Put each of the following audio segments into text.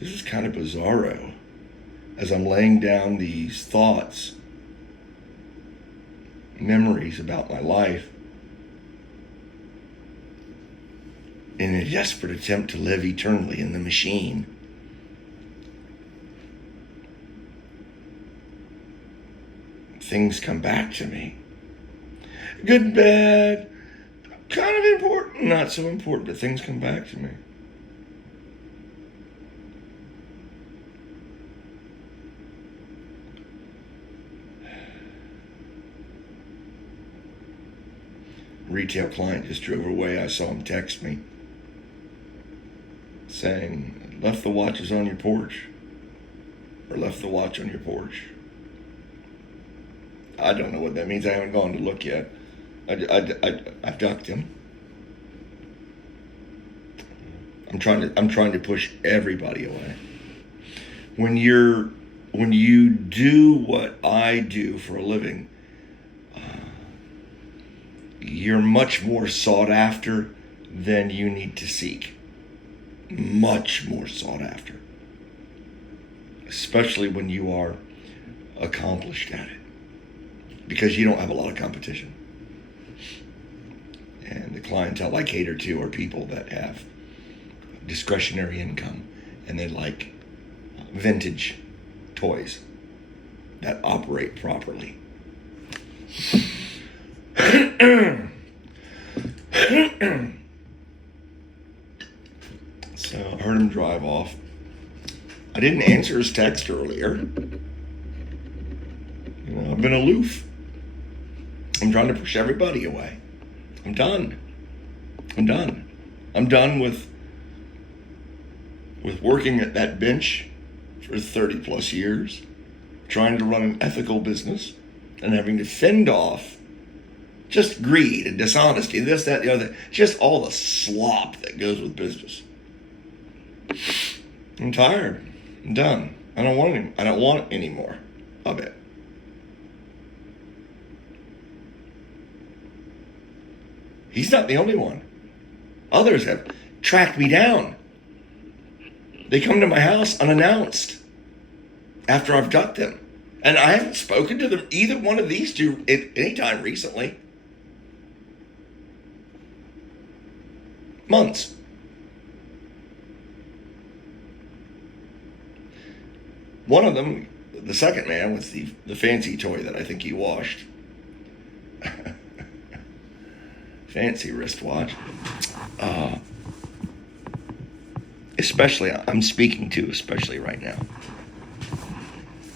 this is kind of bizarro. As I'm laying down these thoughts, memories about my life, in a desperate attempt to live eternally in the machine, things come back to me. Good, bad, kind of important, not so important, but things come back to me. Retail client just drove away. I saw him text me saying, left the watches on your porch, or left the watch on your porch. I don't know what that means. I haven't gone to look yet. I've ducked him. I'm trying to push everybody away. When you do what I do for a living, you're much more sought after than you need to seek. Much more sought after. Especially when you are accomplished at it. Because you don't have a lot of competition. And the clientele I cater to are people that have discretionary income and they like vintage toys that operate properly. So I heard him drive off. I didn't answer his text earlier. I've been aloof. I'm trying to push everybody away. I'm done. I'm done with working at that bench for 30 plus years, trying to run an ethical business and having to fend off just greed and dishonesty, this, that, the other, just all the slop that goes with business. I'm tired. I'm done. I don't want any more of it. He's not the only one. Others have tracked me down. They come to my house unannounced after I've ducked them. And I haven't spoken to them, either one of these two, at any time recently. Months. One of them, the second man, with the fancy toy that I think he washed. Fancy wristwatch. Especially, I'm speaking to especially right now.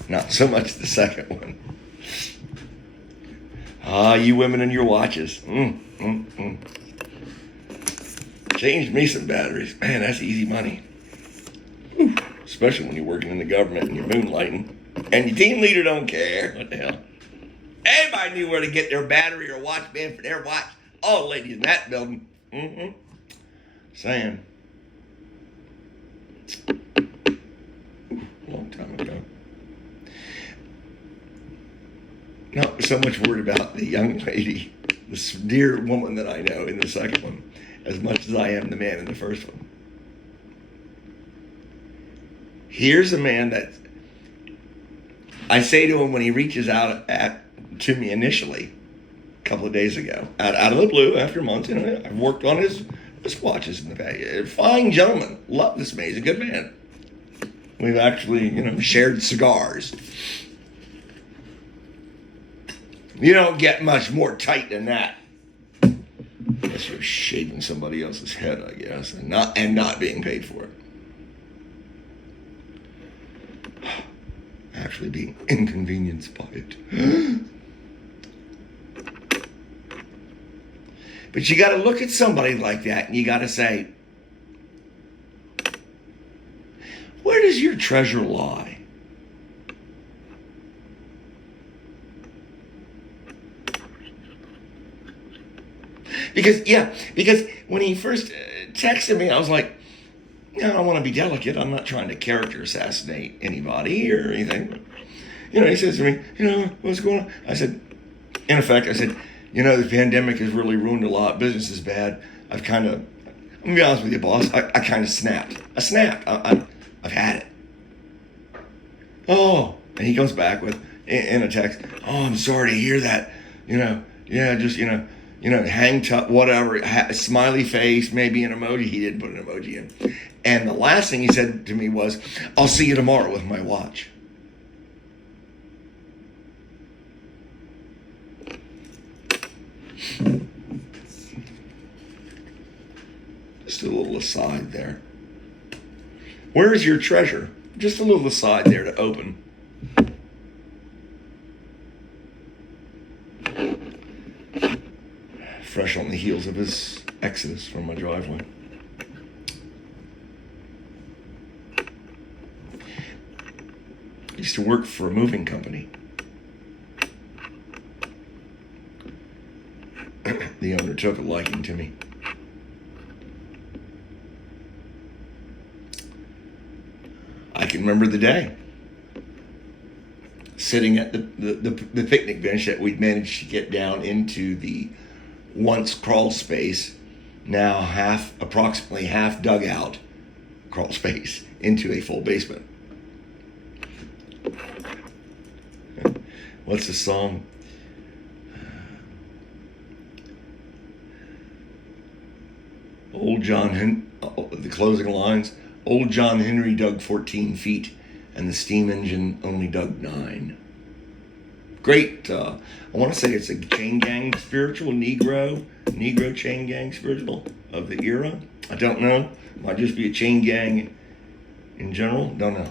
Not so much the second one. You women and your watches. Changed me some batteries. Man, that's easy money. Whew. Especially when you're working in the government and you're moonlighting. And your team leader don't care. What the hell? Everybody knew where to get their battery or watch band for their watch. All the ladies in that building. Saying. Long time ago. Not so much worried about the young lady, this dear woman that I know in the second one, as much as I am the man in the first one. Here's a man that I say to him when he reaches out to me initially, a couple of days ago, out of the blue, after months, I've worked on his watches in the past. Fine gentleman, love this man, he's a good man. We've actually, shared cigars. You don't get much more tight than that. Unless you're shaving somebody else's head, I guess, and not being paid for it. Actually being inconvenienced by it. But you got to look at somebody like that and you got to say, where does your treasure lie? Because when he first texted me, I was like, I don't want to be delicate. I'm not trying to character assassinate anybody or anything. He says to me, what's going on? I said, in effect, the pandemic has really ruined a lot. Business is bad. I'm going to be honest with you, boss. I kind of snapped. I I've had it. Oh, and he comes back with in a text. Oh, I'm sorry to hear that. Yeah, just hang tough, whatever. Smiley face, maybe an emoji. He didn't put an emoji in. And the last thing he said to me was, "I'll see you tomorrow with my watch." Just a little aside there. Where is your treasure? Just a little aside there to open. Fresh on the heels of his exodus from my driveway. I used to work for a moving company. The owner took a liking to me. I can remember the day. Sitting at the picnic bench that we'd managed to get down into the once crawl space, now approximately half dugout crawl space into a full basement. What's the song? The closing lines. Old John Henry dug 14 feet, and the steam engine only dug 9. Great. I want to say it's a chain gang spiritual, Negro chain gang spiritual of the era. I don't know. Might just be a chain gang in general. Don't know.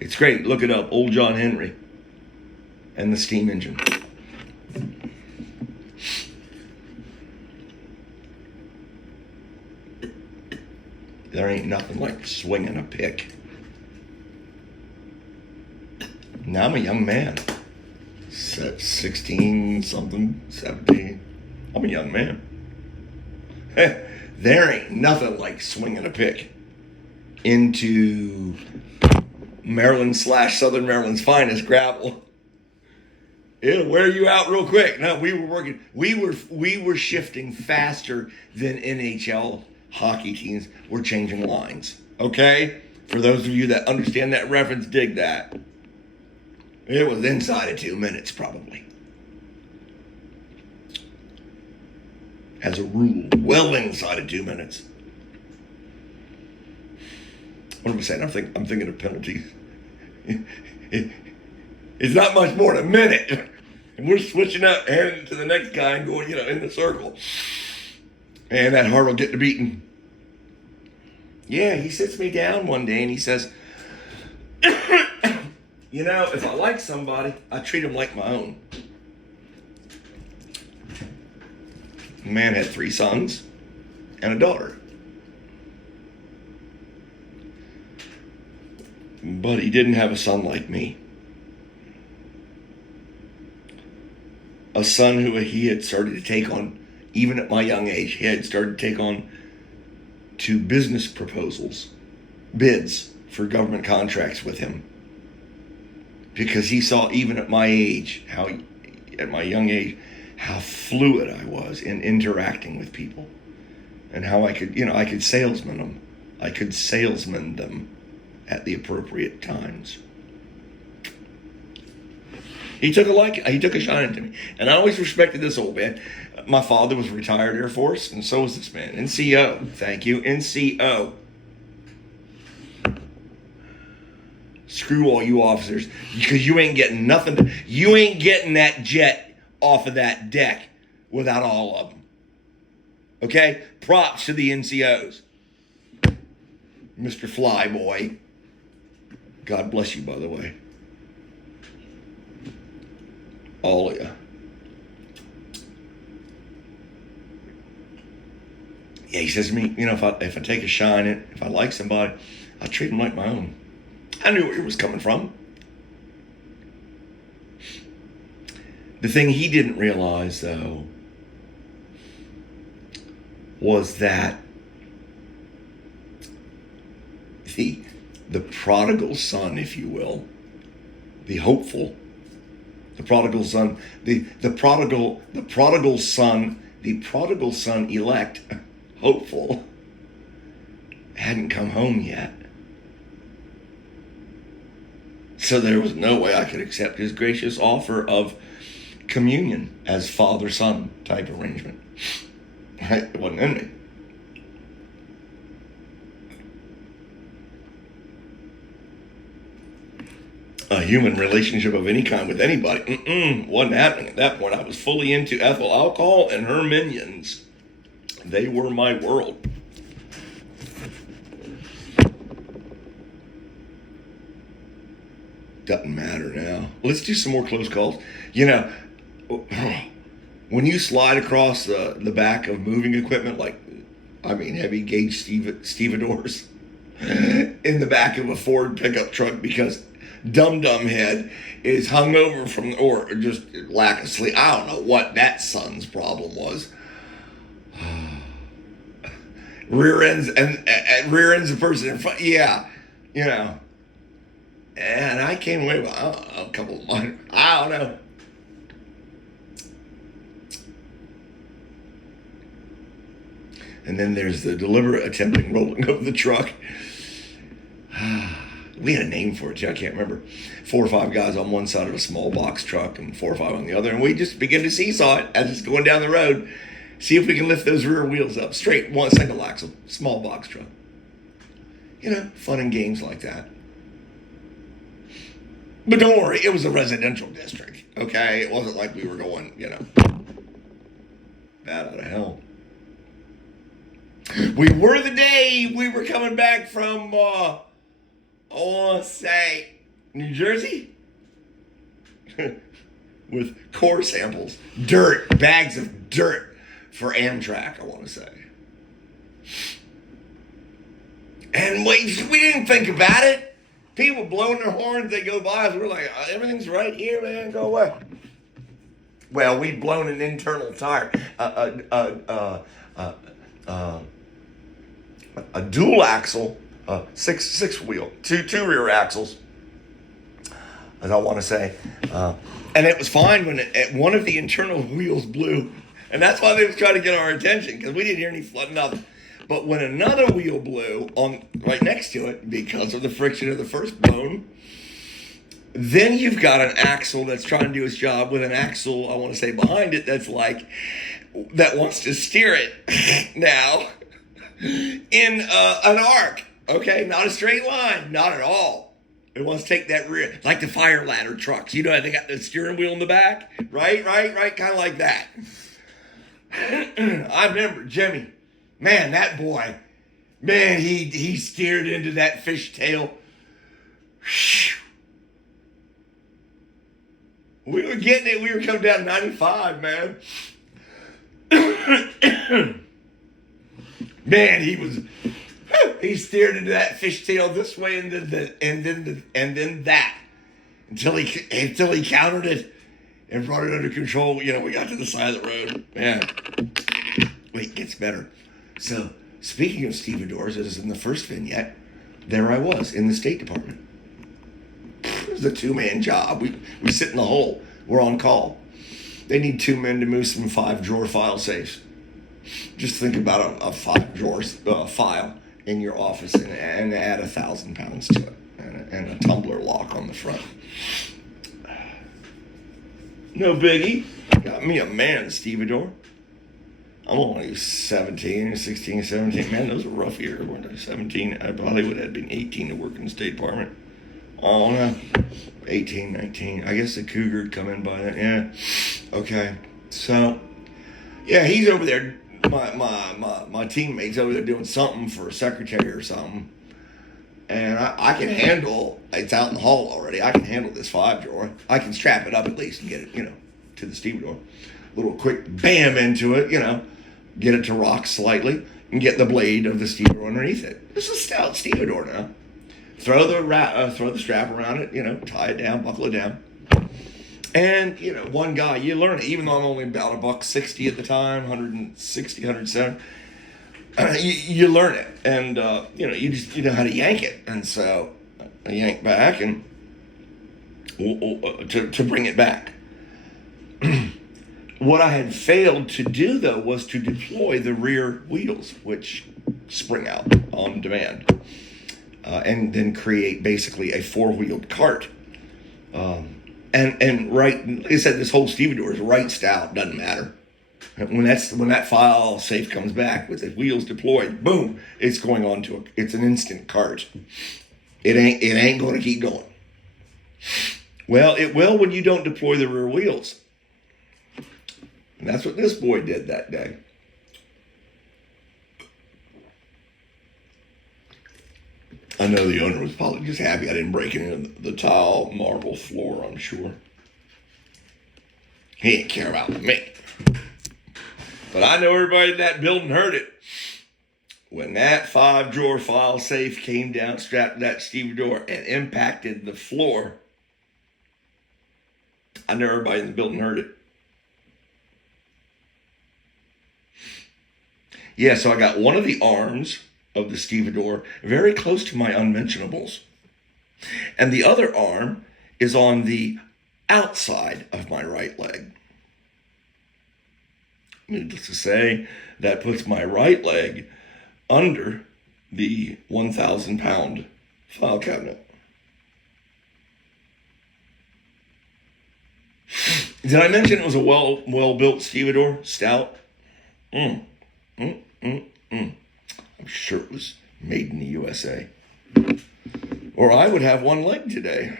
It's great. Look it up. Old John Henry and the steam engine. There ain't nothing like swinging a pick. Now I'm a young man. 16 something, 17. I'm a young man. There ain't nothing like swinging a pick into Maryland / Southern Maryland's finest gravel. It'll wear you out real quick. No, we were shifting faster than NHL hockey teams were changing lines. Okay? For those of you that understand that reference, dig that. It was inside of 2 minutes, probably. As a rule, well inside of 2 minutes. What am I saying? I'm thinking of penalties. It's not much more than a minute. And we're switching up, handing it to the next guy and going, in the circle. And that heart will get to beating. Yeah, he sits me down one day and he says, if I like somebody, I treat them like my own. The man had 3 sons and a daughter. But he didn't have a son like me. A son who he had started to take on, even at my young age, he had started to take on 2 business proposals, bids for government contracts with him. Because he saw, even at my age, at my young age, how fluid I was in interacting with people. And how I could salesman them. I could salesman them at the appropriate times. He took a shine to me. And I always respected this old man. My father was retired Air Force, and so was this man. NCO. Thank you. NCO. Screw all you officers, because you ain't getting nothing. You ain't getting that jet off of that deck without all of them. Okay? Props to the NCOs. Mr. Flyboy. God bless you, by the way. All of you. Yeah, he says to me, if I take a shine at, if I like somebody, I treat them like my own. I knew where he was coming from. The thing he didn't realize, though, was that the prodigal son, if you will, the hopeful, the prodigal son, the prodigal son elect, hopeful, hadn't come home yet. So there was no way I could accept his gracious offer of communion as father-son type arrangement. It wasn't in me. A human relationship of any kind with anybody wasn't happening at that point. I was fully into ethyl alcohol and her minions. They were my world. Doesn't matter now. Let's do some more close calls. You know, when you slide across the back of moving equipment, heavy gauge stevedores in the back of a Ford pickup truck because Dum Head is hungover or just lack of sleep. I don't know what that son's problem was. Rear ends the person in front. Yeah, you know. And I came away with a couple of mine. I don't know. And then there's the deliberate attempting rolling of the truck. We had a name for it too, I can't remember. 4 or 5 guys on one side of a small box truck and 4 or 5 on the other. And we just begin to seesaw it as it's going down the road. See if we can lift those rear wheels up straight, one single axle, small box truck. You know, fun and games like that. But don't worry, it was a residential district, okay? It wasn't like we were going, bad out of hell. We were the day we were coming back from, New Jersey? With core samples. Bags of dirt for Amtrak, I want to say. And we didn't think about it. People blowing their horns, they go by us. We're like, everything's right here, man. Go away. Well, we'd blown an internal tire, a dual axle, six wheel, two rear axles, as I want to say, and it was fine when one of the internal wheels blew, and that's why they was trying to get our attention because we didn't hear any flood, nothing. But when another wheel blew on right next to it because of the friction of the first bone, then you've got an axle that's trying to do its job with an axle, I want to say, behind it that wants to steer it now in an arc, okay? Not a straight line, not at all. It wants to take that rear, like the fire ladder trucks. You know, they got the steering wheel in the back, right? Kind of like that. I remember Jimmy. Man, that boy, he steered into that fishtail. We were getting it. We were coming down 95, man. Man, he steered into that fishtail this way and then that until he countered it and brought it under control. You know, we got to the side of the road. Man, wait, it gets better. So, speaking of stevedores, as in the first vignette, there I was in the State Department. It was a 2-man job. We sit in the hole. We're on call. They need 2 men to move some 5-drawer file safes. Just think about a 5-drawer file in your office and add 1,000 pounds to it and a tumbler lock on the front. No biggie. Got me a man stevedore. I'm only 16, 17. Man, those were rough years, weren't they? 17. I probably would have been 18 to work in the State Department. I don't know. 18, 19. I guess the cougar would come in by then. Yeah. Okay. So, yeah, he's over there. My teammate's over there doing something for a secretary or something. And I can handle, it's out in the hall already. I can handle this 5-drawer. I can strap it up at least and get it, to the stevedore. Little quick bam into it, get it to rock slightly and get the blade of the stevedore underneath it. This is a stout stevedore now. Throw the strap around it, tie it down, buckle it down. And, one guy, you learn it, even though I'm only about $160 at the time, 160, 170. You learn it, and you know how to yank it, and so I yank back and to bring it back. What I had failed to do though was to deploy the rear wheels, which spring out on demand, and then create basically a 4-wheeled cart And right, like I said, this whole stevedore is right stout. Doesn't matter. When that file safe comes back with the wheels deployed, boom, it's going on to it's an instant cart. It ain't going to keep going. Well, it will when you don't deploy the rear wheels. And that's what this boy did that day. I know the owner was probably just happy I didn't break into the tile marble floor, I'm sure. He didn't care about me. But I know everybody in that building heard it. When that 5-drawer file safe came down, strapped to that stevedore, and impacted the floor, I know everybody in the building heard it. Yeah, so I got one of the arms of the stevedore very close to my unmentionables. And the other arm is on the outside of my right leg. Needless to say, that puts my right leg under the 1,000-pound file cabinet. Did I mention it was a well-built stevedore? Stout? I'm sure it was made in the USA. Or I would have one leg today.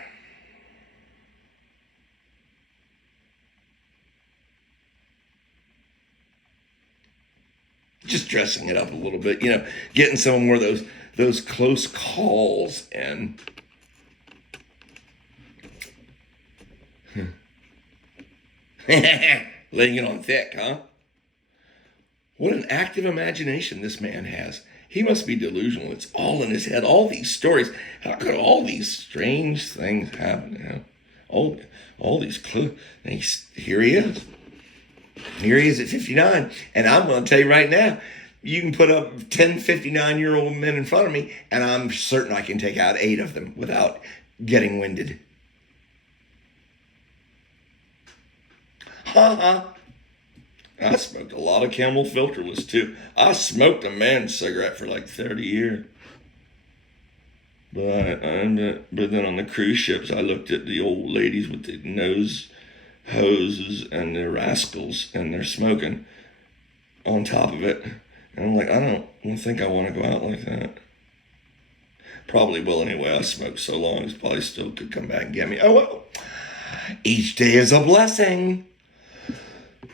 Just dressing it up a little bit, getting some more of those close calls and laying it on thick, huh? What an active imagination this man has. He must be delusional. It's all in his head. All these stories. How could all these strange things happen? All these clues. Here he is. Here he is at 59. And I'm going to tell you right now, you can put up 10 59-year-old men in front of me, and I'm certain I can take out 8 of them without getting winded. I smoked a lot of Camel filterless too. I smoked a man's cigarette for like 30 years. But then on the cruise ships, I looked at the old ladies with the nose hoses and their rascals, and they're smoking on top of it. And I'm like, I don't think I want to go out like that. Probably will anyway. I smoked so long, it's probably still could come back and get me. Oh, well. Each day is a blessing.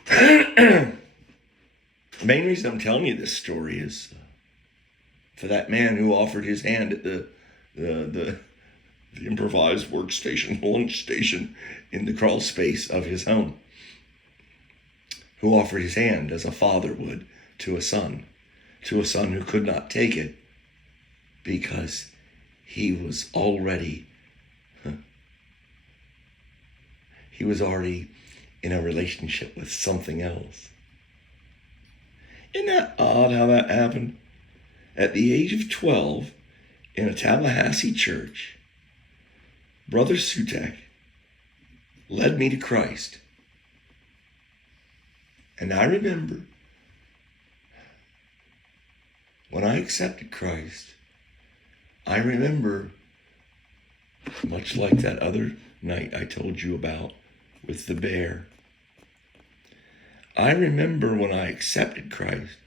The main reason I'm telling you this story is for that man who offered his hand at the improvised workstation, lunch station in the crawl space of his home, who offered his hand as a father would to a son who could not take it because he was already in a relationship with something else. Isn't that odd how that happened? At the age of 12, in a Tallahassee church, Brother Sutak led me to Christ. And I remember when I accepted Christ, I remember, much like that other night I told you about with the bear, I remember when I accepted Christ,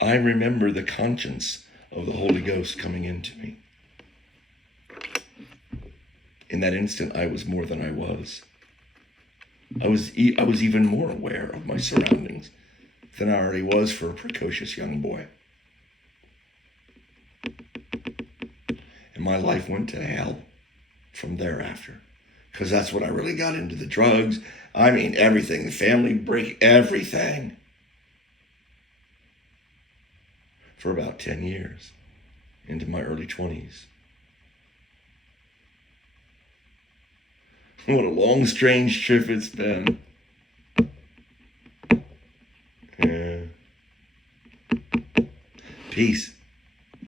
I remember the conscience of the Holy Ghost coming into me. In that instant, I was more than I was. I was even more aware of my surroundings than I already was for a precocious young boy. And my life went to hell from thereafter. Because that's when I really got into the drugs. I mean, everything. The family break, everything. For about 10 years. Into my early 20s. What a long, strange trip it's been. Yeah. Peace.